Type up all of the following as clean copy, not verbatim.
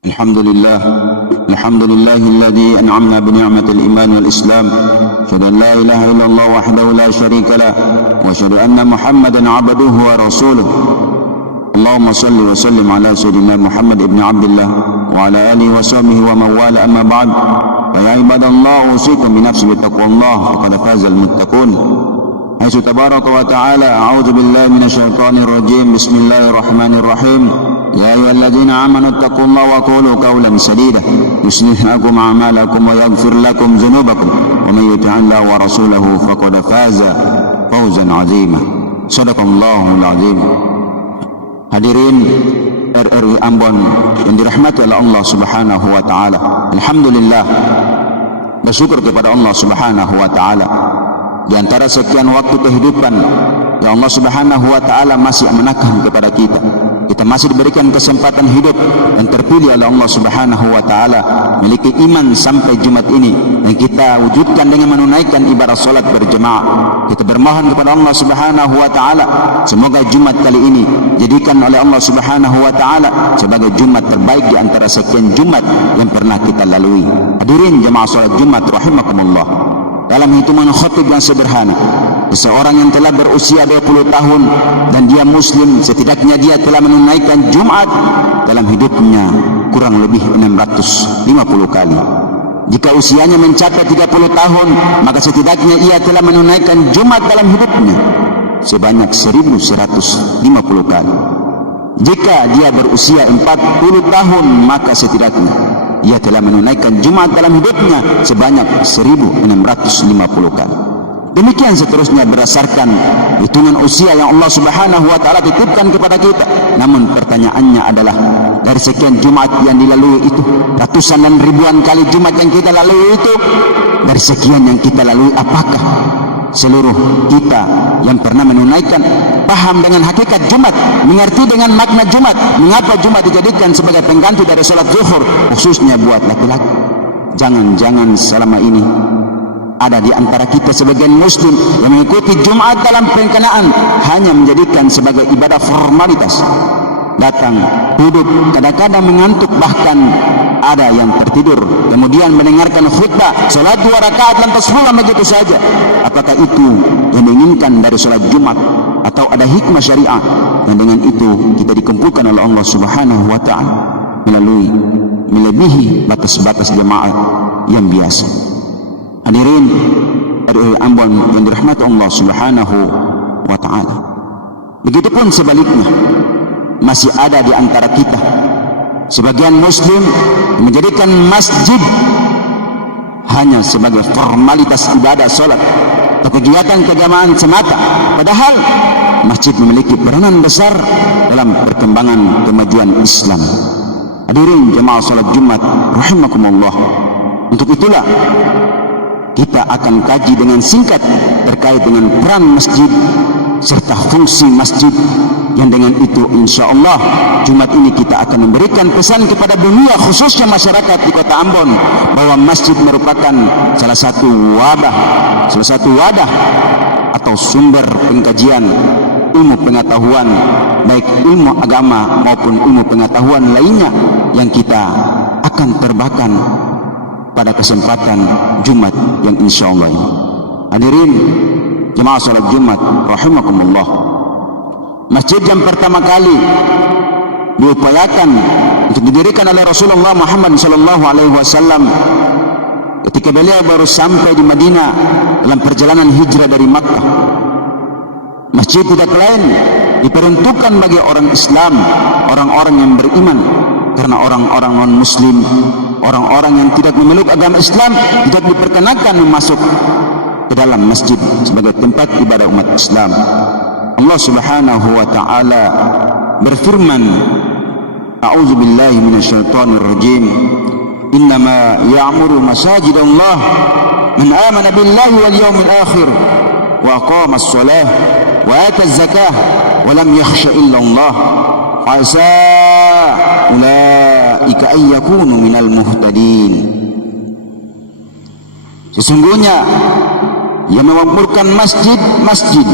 الحمد لله الذي أنعمنا بنعمة الإيمان والإسلام. أشهد أن لا إله إلا الله وحده لا شريك له وأشهد أن محمدا عبده ورسوله. اللهم صل وسلم على سيدنا محمد بن عبد الله وعلى آله وصحبه ومن والاه. أما بعد، فيا عباد الله، أوصيكم بنفسي بتقوى الله فقد فاز المتقون. حيث تبارك وتعالى: أعوذ بالله من الشيطان الرجيم، بسم الله الرحمن الرحيم. يا أيها الذين آمنوا اتقوا الله وقولوا قولا سديدا يصلح لكم أعمالكم ويغفر لكم ذنوبكم ومن يطع الله ورسوله فقد فاز فوزا عظيما. صدق Allahul Azim. Hadirin RRI Ambon yang dirahmati oleh Allah Subhanahu wa taala. Alhamdulillah, bersyukur kepada Allah Subhanahu wa taala. Di antara sekian waktu kehidupan yang Allah Subhanahu wa taala masih amanahkan kepada kita, kita masih diberikan kesempatan hidup dan terpilih oleh Allah Subhanahu wa taala memiliki iman sampai Jumat ini, yang kita wujudkan dengan menunaikan ibadah salat berjemaah. Kita bermohon kepada Allah Subhanahu wa taala semoga Jumat kali ini jadikan oleh Allah Subhanahu wa taala sebagai Jumat terbaik di antara sekian Jumat yang pernah kita lalui. Hadirin jemaah salat Jumat rahimakumullah. Dalam hitungan khatib yang sederhana, seseorang yang telah berusia 20 tahun dan dia muslim, setidaknya dia telah menunaikan Jumat dalam hidupnya kurang lebih 650 kali. Jika usianya mencapai 30 tahun, maka setidaknya ia telah menunaikan Jumat dalam hidupnya sebanyak 1150 kali. Jika dia berusia 40 tahun, maka setidaknya ia telah menunaikan Jumat dalam hidupnya sebanyak 1650 kali. Demikian seterusnya berdasarkan hitungan usia yang Allah Subhanahu wa taala titipkan kepada kita. Namun pertanyaannya adalah, dari sekian Jumat yang dilalui itu, ratusan dan ribuan kali Jumat yang kita lalui itu, dari sekian yang kita lalui, apakah seluruh kita yang pernah menunaikan paham dengan hakikat Jumat, mengerti dengan makna Jumat, mengapa Jumat dijadikan sebagai pengganti dari salat zuhur, khususnya buat laki-laki? Jangan-jangan selama ini ada di antara kita sebagian muslim yang mengikuti Jumat dalam perkenaan hanya menjadikan sebagai ibadah formalitas. Datang, duduk, kadang-kadang mengantuk, bahkan ada yang tertidur, kemudian mendengarkan khutbah, salat 2 rakaat lantas pulang begitu saja. Apakah itu yang diinginkan dari salat Jumat, atau ada hikmah syariah yang dengan itu kita dikumpulkan oleh Allah Subhanahu wa taala melalui melebihi batas-batas jemaah yang biasa? Hadirin RRI Ambon yang dirahmati Allah Subhanahu wa taala. Begitupun sebaliknya, masih ada di antara kita sebagian muslim menjadikan masjid hanya sebagai formalitas ibadah salat atau kegiatan keagamaan semata, padahal masjid memiliki peranan besar dalam perkembangan kemajuan Islam. Hadirin jemaah salat Jumat rahimakumullah. Untuk itulah kita akan kaji dengan singkat terkait dengan peran masjid serta fungsi masjid, yang dengan itu insya Allah Jumat ini kita akan memberikan pesan kepada dunia, khususnya masyarakat di kota Ambon, bahwa masjid merupakan salah satu wadah atau sumber pengkajian ilmu pengetahuan, baik ilmu agama maupun ilmu pengetahuan lainnya yang kita akan terbahkan pada kesempatan Jumat yang insya Allah ini. Hadirin jemaah salat Jumat rahimakumullah, masjid yang pertama kali diupayakan untuk didirikan oleh Rasulullah Muhammad sallallahu alaihi wasallam ketika beliau baru sampai di Madinah dalam perjalanan hijrah dari Makkah. Masjid tidak lain diperuntukkan bagi orang Islam, orang-orang yang beriman, karena orang-orang non-muslim, orang-orang yang tidak memeluk agama Islam, tidak diperkenankan masuk ke dalam masjid sebagai tempat ibadah umat Islam. Allah Subhanahu wa taala berfirman, A'udzu billahi minasyaitonir rajim. Innama ya'muru masajidallah man amana billahi wal yawmil akhir wa aqama as-salah wa ata az-zakah wa lam yakhsha illa Allah asa ulaika ay yakunu minal muhtadin. Sesungguhnya yang memakmurkan masjid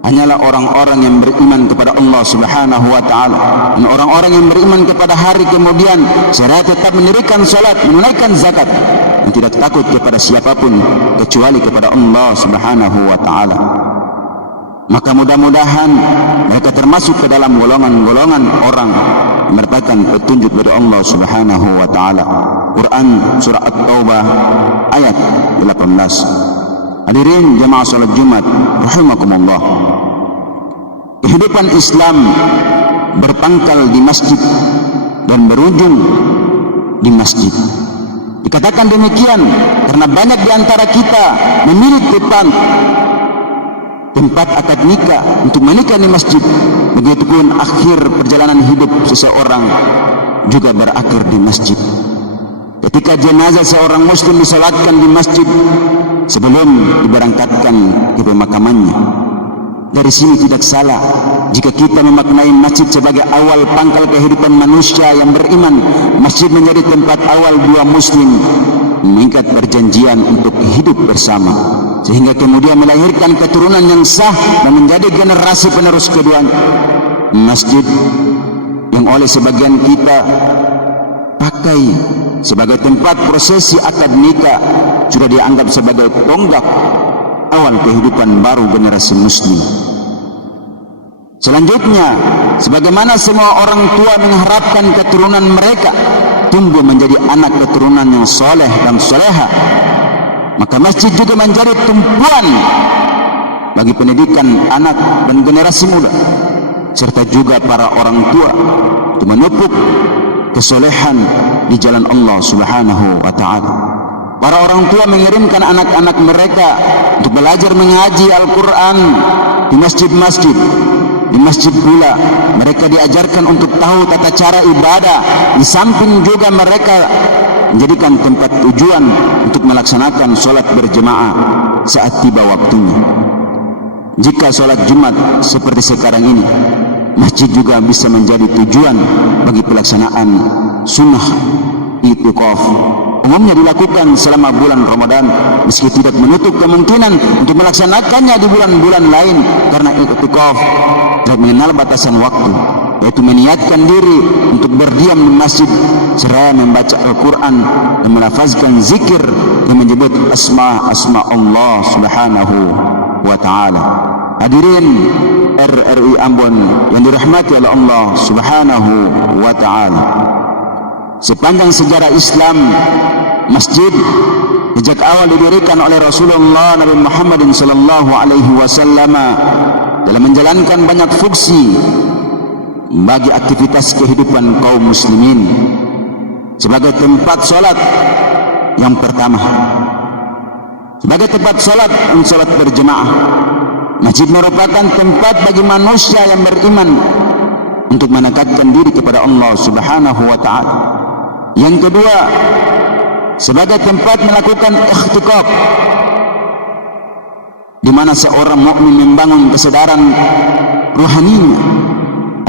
hanyalah orang-orang yang beriman kepada Allah Subhanahu wa taala dan orang-orang yang beriman kepada hari kemudian, seraya tetap mendirikan salat, menunaikan zakat, dan tidak takut kepada siapapun kecuali kepada Allah Subhanahu wa taala. Maka mudah-mudahan mereka termasuk ke dalam golongan-golongan orang yang mendapatkan petunjuk dari Allah Subhanahu wa taala. Quran surah At-Taubah ayat 18. Hadirin jemaah salat Jumat rahimakumullah. Kehidupan Islam berpangkal di masjid dan berujung di masjid. Dikatakan demikian karena banyak di antara kita memilih tempat akad nikah untuk menikah di masjid. Begitupun akhir perjalanan hidup seseorang juga berakhir di masjid. Ketika jenazah seorang muslim disalatkan di masjid sebelum diberangkatkan ke pemakamannya. Dari sini tidak salah jika kita memaknai masjid sebagai awal pangkal kehidupan manusia yang beriman. Masjid menjadi tempat awal dua muslim mengikat perjanjian untuk hidup bersama, sehingga kemudian melahirkan keturunan yang sah dan menjadi generasi penerus keduanya. Masjid yang oleh sebagian kita pakai sebagai tempat prosesi akad nikah sudah dianggap sebagai tonggak awal kehidupan baru generasi muslim. Selanjutnya, sebagaimana semua orang tua mengharapkan keturunan mereka tumbuh menjadi anak keturunan yang soleh dan soleha, maka masjid juga menjadi tumpuan bagi pendidikan anak dan generasi muda, serta juga para orang tua untuk menupuk kesolehan di jalan Allah Subhanahu wa ta'ala. Para orang tua mengirimkan anak-anak mereka untuk belajar mengaji Al-Quran di masjid-masjid. Di masjid pula mereka diajarkan untuk tahu tata cara ibadah. Di samping juga mereka menjadikan tempat tujuan untuk melaksanakan solat berjemaah saat tiba waktunya. Jika solat Jumat seperti sekarang ini, masjid juga bisa menjadi tujuan bagi pelaksanaan sunnah i'tikaf. Umumnya dilakukan selama bulan Ramadan, meski tidak menutup kemungkinan untuk melaksanakannya di bulan-bulan lain, karena i'tikaf tidak mengenal batasan waktu, yaitu meniatkan diri untuk berdiam di masjid seraya membaca Al-Quran dan melafazkan zikir yang menyebut asma Allah Subhanahu wa ta'ala. Hadirin RRI Ambon yang dirahmati oleh Allah Subhanahu wa ta'ala, sepanjang sejarah Islam, masjid sejak awal didirikan oleh Rasulullah Nabi Muhammad sallallahu alaihi wasallam dalam menjalankan banyak fungsi bagi aktivitas kehidupan kaum muslimin. Sebagai tempat solat yang pertama, sebagai tempat solat dan solat berjemaah, masjid merupakan tempat bagi manusia yang beriman untuk mendekatkan diri kepada Allah Subhanahu wa ta'ala. Yang kedua, sebagai tempat melakukan i'tikaf, di mana seorang mukmin membangun kesadaran rohaninya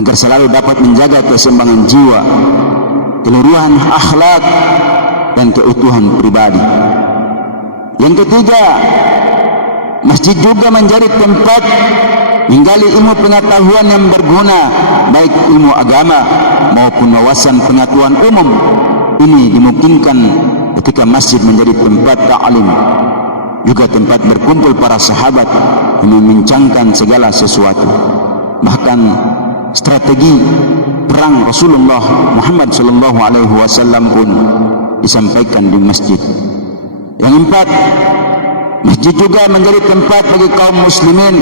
agar selalu dapat menjaga keseimbangan jiwa, keluruhan akhlak dan keutuhan pribadi. Yang ketiga, masjid juga menjadi tempat menggali ilmu pengetahuan yang berguna, baik ilmu agama maupun wawasan pengetahuan umum. Ini dimungkinkan ketika masjid menjadi tempat ta'lim, juga tempat berkumpul para sahabat yang membincangkan segala sesuatu. Bahkan strategi perang Rasulullah Muhammad sallallahu alaihi wasallam pun disampaikan di masjid. Yang empat, masjid juga menjadi tempat bagi kaum muslimin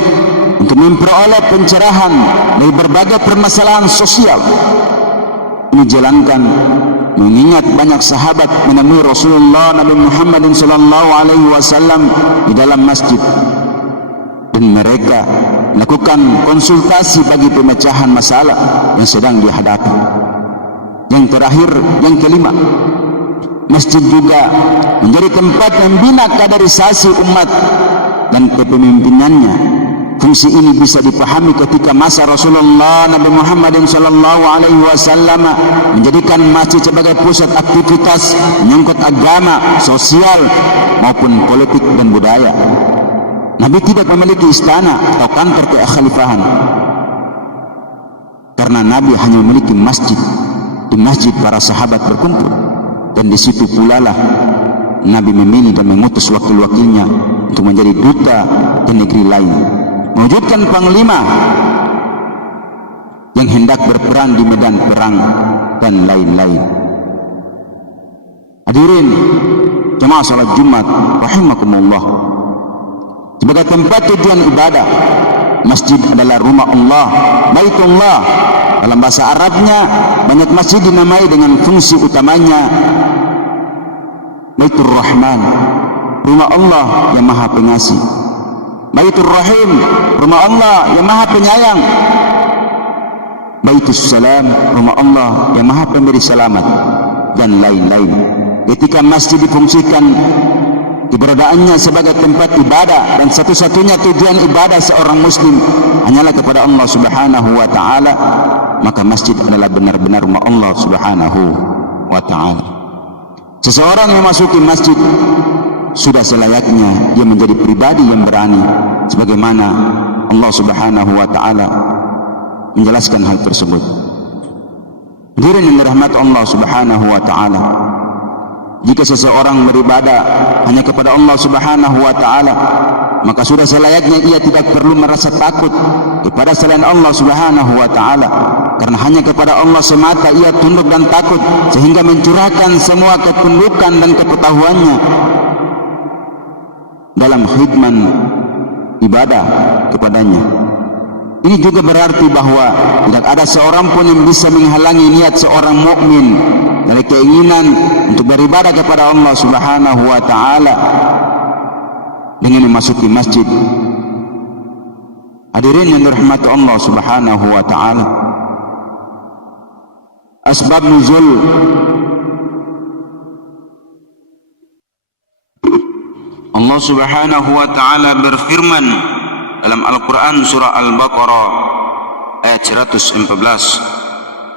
untuk memperoleh pencerahan dari berbagai permasalahan sosial. Ini jalankan mengingat banyak sahabat menemui Rasulullah Nabi Muhammad sallallahu alaihi wasallam di dalam masjid, dan mereka melakukan konsultasi bagi pemecahan masalah yang sedang dihadapi. Yang terakhir, yang kelima, masjid juga menjadi tempat membina kaderisasi umat dan kepemimpinannya. Fungsi ini bisa dipahami ketika masa Rasulullah Nabi Muhammad sallallahu alaihi wasallam menjadikan masjid sebagai pusat aktivitas menyangkut agama, sosial maupun politik dan budaya. Nabi tidak memiliki istana atau kantor kekhalifahan, karena Nabi hanya memiliki masjid. Di masjid para sahabat berkumpul, dan di situ pula lah Nabi memilih dan mengutus wakil-wakilnya untuk menjadi duta di negeri lain, mewujudkan panglima yang hendak berperang di medan perang dan lain-lain. Hadirin jemaah salat Jumat rahimakumullah, sebagai tempat tujuan ibadah, masjid adalah rumah Allah, Baitullah. Dalam bahasa Arabnya, banyak masjid dinamai dengan fungsi utamanya Baitur Rahman, rumah Allah yang maha pengasih. Baitur Rahim, rumah Allah yang maha penyayang. Baitus Salam, rumah Allah yang maha pemberi selamat, dan lain-lain. Ketika masjid difungsikan keberadaannya sebagai tempat ibadah, dan satu-satunya tujuan ibadah seorang muslim hanyalah kepada Allah Subhanahu wa ta'ala, maka masjid adalah benar-benar rumah Allah Subhanahu wa ta'ala. Seseorang yang memasuki masjid sudah selayaknya dia menjadi pribadi yang berani, sebagaimana Allah Subhanahu wa ta'ala menjelaskan hal tersebut. Hadirin yang dirahmati Allah Subhanahu wa ta'ala, jika seseorang beribadah hanya kepada Allah Subhanahu wa ta'ala, maka sudah selayaknya ia tidak perlu merasa takut kepada selain Allah Subhanahu wa ta'ala, karena hanya kepada Allah semata ia tunduk dan takut, sehingga mencurahkan semua ketundukan dan kepengetahuannya dalam khidmat ibadah kepadanya. Ini juga berarti bahwa tidak ada seorang pun yang bisa menghalangi niat seorang mukmin dari keinginan untuk beribadah kepada Allah Subhanahu wa ta'ala dengan memasuki masjid. Hadirin yang dirahmati Allah Subhanahu wa ta'ala, asbab nuzul Allah Subhanahu wa ta'ala berfirman dalam Al-Quran surah Al-Baqarah ayat 114,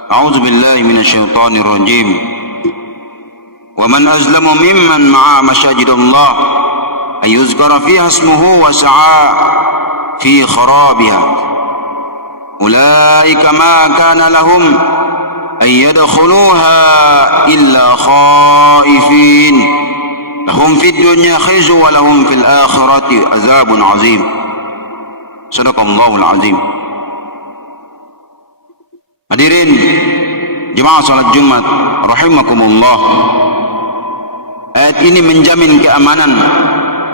A'udzu billahi minasyaitonir rajim. Wa man azlamu mimman ma'a masajidillah ayuzkara fiha ismuhu wa sa'a fi kharabiha ulaika ma kana lahum ay yadkhuluha illa khaifin lahum fid dunya khizu wa lahum fil akhirati azabun azim. Sadaqallahul azim. Hadirin jemaah salat Jumat rahimakumullah, ayat ini menjamin keamanan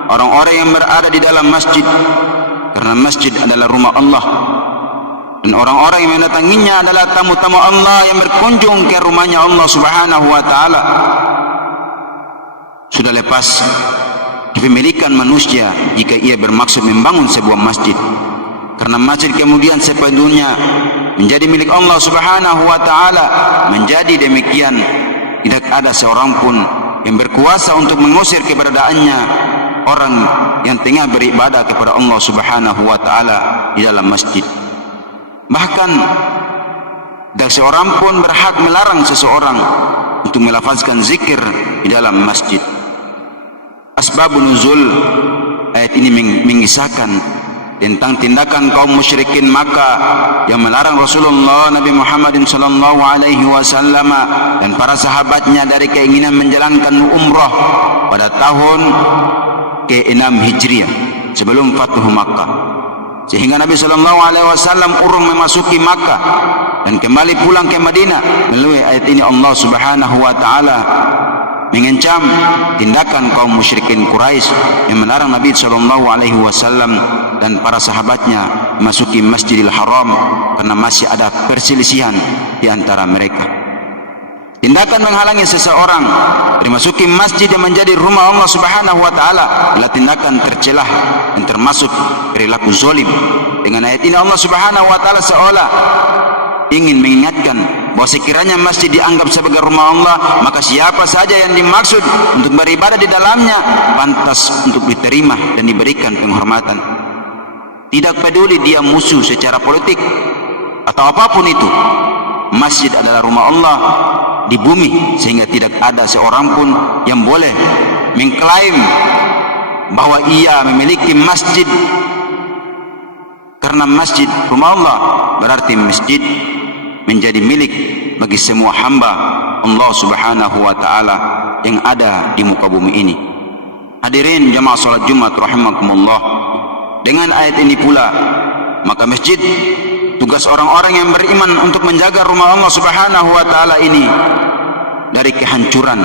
orang-orang yang berada di dalam masjid, karena masjid adalah rumah Allah, dan orang-orang yang mendatanginya adalah tamu-tamu Allah yang berkunjung ke rumahnya Allah Subhanahu wa ta'ala. Sudah lepas kepemilikan manusia jika ia bermaksud membangun sebuah masjid, karena masjid kemudian sepenuhnya menjadi milik Allah Subhanahu wa ta'ala. Menjadi demikian, tidak ada seorang pun yang berkuasa untuk mengusir keberadaannya orang yang tengah beribadah kepada Allah Subhanahu wa ta'ala di dalam masjid. Bahkan tidak seorang pun berhak melarang seseorang untuk melafazkan zikir di dalam masjid. Asbabun nuzul ayat ini mengisahkan tentang tindakan kaum musyrikin Makkah yang melarang Rasulullah Nabi Muhammad sallallahu alaihi wasallam dan para sahabatnya dari keinginan menjalankan umrah pada tahun ke-6 Hijriah sebelum Fathu Makkah, sehingga Nabi sallallahu alaihi wasallam urung memasuki Makkah dan kembali pulang ke Madinah. Melalui ayat ini Allah Subhanahu wa taala mengancam tindakan kaum musyrikin Quraisy yang melarang Nabi sallallahu alaihi wasallam dan para sahabatnya memasuki Masjidil Haram karena masih ada perselisihan di antara mereka. Tindakan menghalangi seseorang dari masuki masjid yang menjadi rumah Allah Subhanahu wa taala adalah tindakan tercelah dan termasuk perilaku zalim. Dengan ayat ini Allah Subhanahu wa taala seolah ingin mengingatkan bahwa sekiranya masjid dianggap sebagai rumah Allah, maka siapa saja yang dimaksud untuk beribadah di dalamnya pantas untuk diterima dan diberikan penghormatan. Tidak peduli dia musuh secara politik atau apapun itu, masjid adalah rumah Allah di bumi, sehingga tidak ada seorang pun yang boleh mengklaim bahwa ia memiliki masjid. Karena masjid rumah Allah, berarti masjid menjadi milik bagi semua hamba Allah Subhanahu wa taala yang ada di muka bumi ini. Hadirin jamaah salat Jumat rahimakumullah. Dengan ayat ini pula, maka masjid, tugas orang-orang yang beriman untuk menjaga rumah Allah Subhanahu wa taala ini dari kehancuran,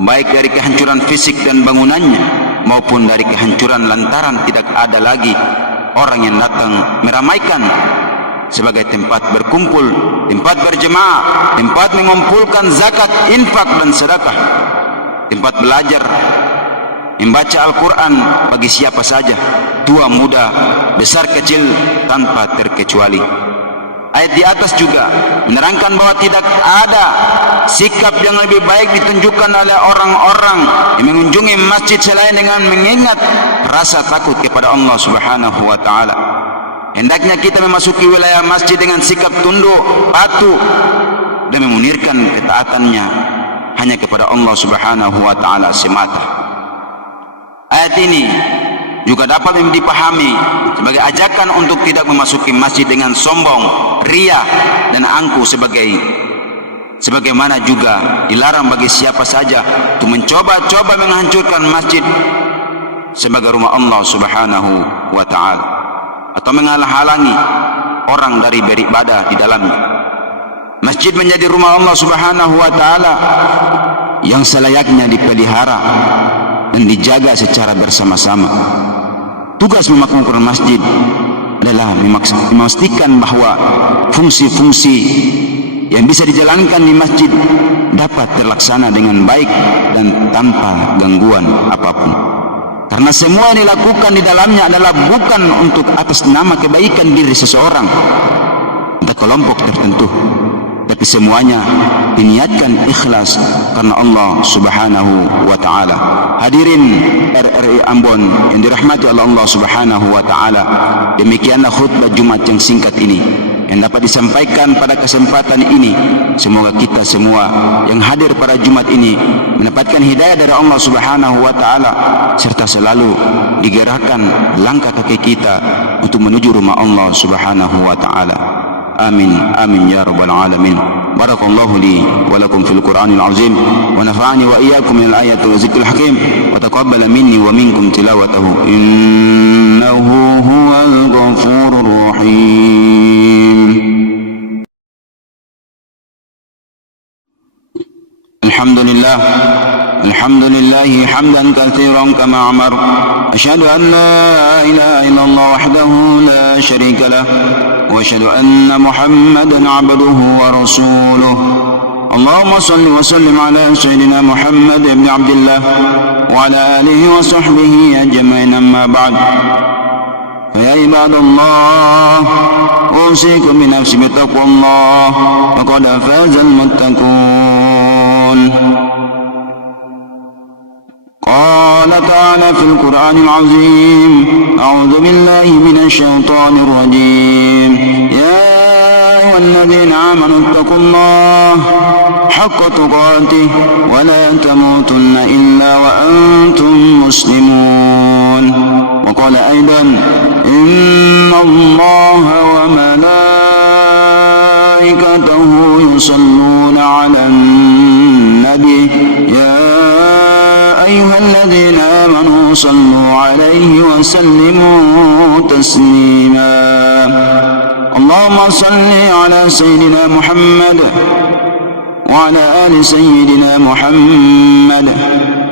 baik dari kehancuran fisik dan bangunannya maupun dari kehancuran lantaran tidak ada lagi orang yang datang meramaikan sebagai tempat berkumpul, tempat berjemaah, tempat mengumpulkan zakat, infak dan sedekah, tempat belajar, membaca Al-Quran bagi siapa saja, tua muda, besar kecil tanpa terkecuali. Ayat di atas juga menerangkan bahwa tidak ada sikap yang lebih baik ditunjukkan oleh orang-orang yang mengunjungi masjid selain dengan mengingat rasa takut kepada Allah Subhanahu wa taala. Hendaknya kita memasuki wilayah masjid dengan sikap tunduk, patuh dan memunirkan ketaatannya hanya kepada Allah Subhanahu wa taala semata. Ayat ini juga dapat dipahami sebagai ajakan untuk tidak memasuki masjid dengan sombong, riya dan angkuh, sebagaimana juga dilarang bagi siapa saja untuk mencoba-coba menghancurkan masjid sebagai rumah Allah Subhanahu wa taala atau menghalang-halangi orang dari beribadah di dalamnya. Masjid menjadi rumah Allah Subhanahu wa taala yang selayaknya dipelihara dan dijaga secara bersama-sama. Tugas memakmurkan masjid adalah memastikan bahwa fungsi-fungsi yang bisa dijalankan di masjid dapat terlaksana dengan baik dan tanpa gangguan apapun. Karena semua yang dilakukan di dalamnya adalah bukan untuk atas nama kebaikan diri seseorang atau kelompok tertentu, tapi semuanya diniatkan ikhlas karena Allah Subhanahu wa taala. Hadirin RRI Ambon yang dirahmati oleh Allah Subhanahu wa taala, demikianlah khutbah Jumat yang singkat ini yang dapat disampaikan pada kesempatan ini. Semoga kita semua yang hadir pada Jumat ini mendapatkan hidayah dari Allah Subhanahu wa taala serta selalu digerakkan langkah kaki kita untuk menuju rumah Allah Subhanahu wa taala. Amin amin ya rabbal alamin. Barakallahu li wa lakum fil Qur'anil azim wa nafa'ani wa iyyakum minal ayati wa zikril hakim wa taqabbala minni wa minkum tilawatahu innahu huwal ghafurur rahim. Alhamdulillah alhamdulillahi hamdan katsiran kama amar. Asyhadu an la ilaha illallah wahdahu la syarika lah wa asyhadu anna Muhammadan abduhu wa rasuluh. Allahumma salli wa sallim ala sayyidina Muhammad ibn Abdullah wa ala alihi wa sahbihi ajma'in, amma ba'd. Ya ibadallah, usikum bi nafsi bi taqwallah faqad fazal muttaqun. قال تعالى في القرآن العظيم: أعوذ بالله من الشيطان الرجيم. يا أيها الذين آمنوا اتقوا الله حق تقاته ولا تموتن إلا وأنتم مسلمون. وقال أيضا: إن الله وملائكته يصلون على النبي يا أيها الذين آمنوا صلوا عليه وسلموا تسليما. اللهم صل على سيدنا محمد وعلى آل سيدنا محمد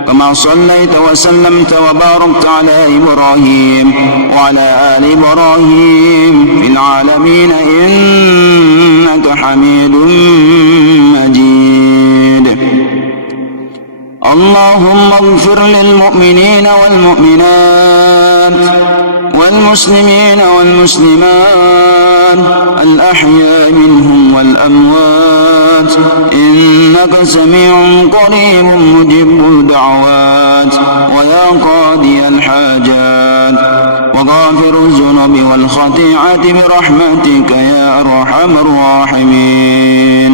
كما صليت وسلمت وباركت على إبراهيم وعلى آل إبراهيم في العالمين إنك حميد مجيد. اللهم اغفر للمؤمنين والمؤمنات والمسلمين والمسلمات الأحياء منهم والأموات إنك سميع قريب مجيب الدعوات ويا قاضي الحاجات وغافر الذنوب والخطيئات برحمتك يا أرحم الراحمين.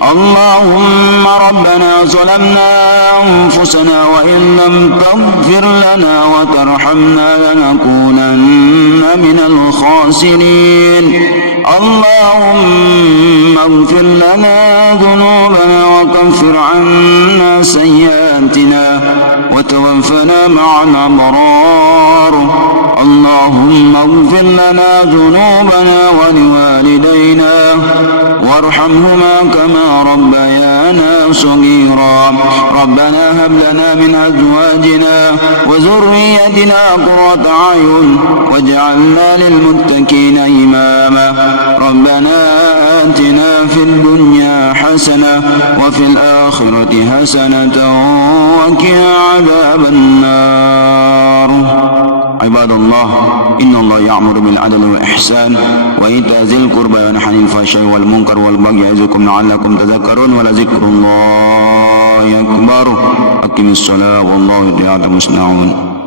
اللهم ربنا ظلمنا أنفسنا وإن لم تغفر لنا وترحمنا لنكونن من الخاسرين اللهم اغفر لنا ذنوبنا وكفر عنا سيئاتنا وتوفنا مع الأبرار اللهم اغفر لنا ذنوبنا ولوالدينا وارحمهما كما ربيانا صغيرا ربنا هب لنا من أزواجنا وذريتنا قرة أعين واجعلنا للمتقين إماما ربنا آتنا في الدنيا حسنة وفي الآخرة حسنة وقنا عذاب النار عباد الله إن الله يأمر بالعدل والإحسان وإيتاء ذي القربى وينهى عن الفحشاء والمنكر والبغي يعظكم لعلكم تذكرون ولذكر الله أكبر أقم الصلاة والله يعلم ما تصنعون